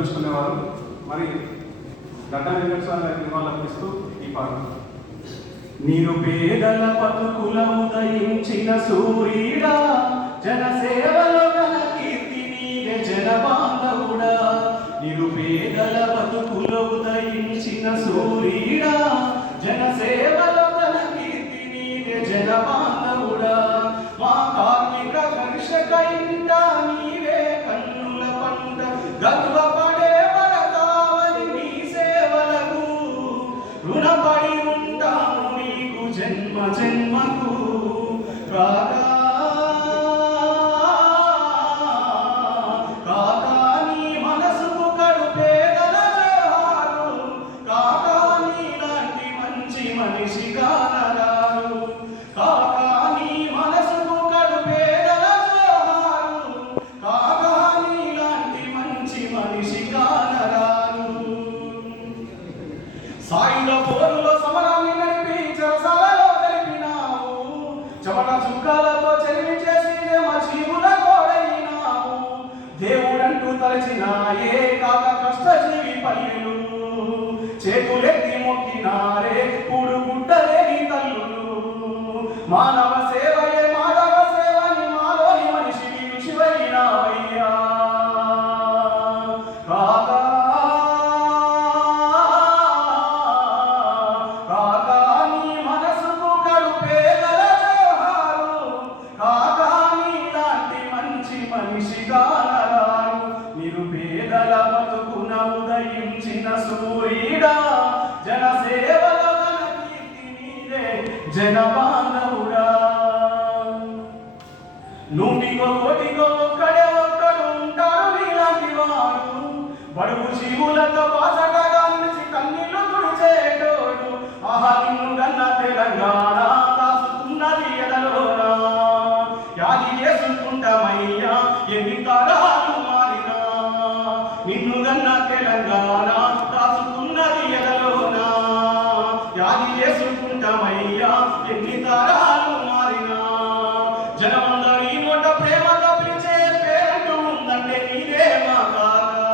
చూసుకునేవారు. మరి గడ్డ వెంకటేశ్వర గారికి నివాళులర్పిస్తూ ఈ పాట. నిరుపేదల బతుకుల ఉదయించిన సూర్యుడా, జనసేవలో గల కీర్తి నీవే జనబాంధవుడా. నిరుపేదల బతుకుల ఉదయించిన సూర్యుడా, జనసేవలో గల కీర్తి నీవే జనబాంధవుడా. మా కార్మిక కర్షక ఇంట నీవే కన్నుల పంట, గర్వపడే వరదావని నీ సేవలకు రుణపడి ఉంటాము నీకు జన్మ జన్మకు. కాకా కాకా నీ మనసుకు కడుపేదల జోహారు, కాకా నీలాంటి మంచి మనిషి కానరారు. కాకా నీ మనసుకు కడుపేదల జోహారు, కాకా నీలాంటి మంచి మనిషి కానరారు. సాయిలో పోరులో సమరాన్ని నడిపి చెరసాలలో గడిపినావు, చెమట చుక్కలతో చెరిమి చేసి జీవుల కోడైనావు. దేవుడంటూ తలచిన ఏ కాక కష్టజీవి పల్లెలు, చేతులెత్తి మొక్కినారే కూడుగుడ్డలేని తల్లులు. మానవ సేవయే మాధవ సేవని మాలోని మనిషికి రుచివైనావయ్యా. కాకా కాకా నీ మనసుకు కడుపేదల జోహారు, కాకా నీలాంటి మంచి మనిషి కానరారు. నిరుపేదల బతుకున ఉదయించిన సూర్యుడా, జనసేవల గల కీర్తి నీదే జనబాంధవుడా. నూటికో కోటికో ఒక్కడే ఒక్కడు ఉంటాడు నీలాంటి వాడు, బడుగు జీవులతో బాసటగా నిలిచి కన్నీళ్లు తుడిచేటోడు. ఆహా నిన్ను గన్న తెలంగాణ కాసుకున్నది ఎడలోనా, యాది చేసుకుంటామయ్యా ఎన్ని తరాలు మారినా. నిన్ను గన్న తెలంగాణ కాసుకున్నది ఎడలోనా, యాది చేసుకుంటామయ్యా ఎన్ని తరాలు మారినా. జనమందరి నోట ప్రేమగా పిలిచే పేరంటూ ఉందంటే నీవే మా కాకా.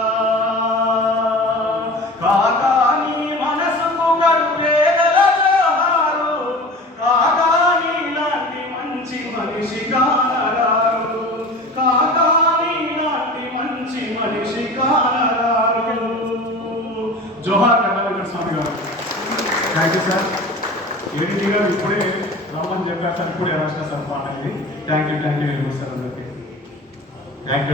కాకా నీ మనసుకు గడుపేదల జోహారు, కాకా నీలాంటి మంచి మనిషి కానరారు. కాకా నీలాంటి మంచి మనిషి కానరారు. జోహార్ గడ్డ వెంకట స్వామి గారు. Thank you sir. ఏడీ గారు ఇప్పుడే రమ్మని చెప్పారు సార్, ఇప్పుడే రాసిన సార్ పాట ఇది. Thank you very much sir అందరికీ. Thank you.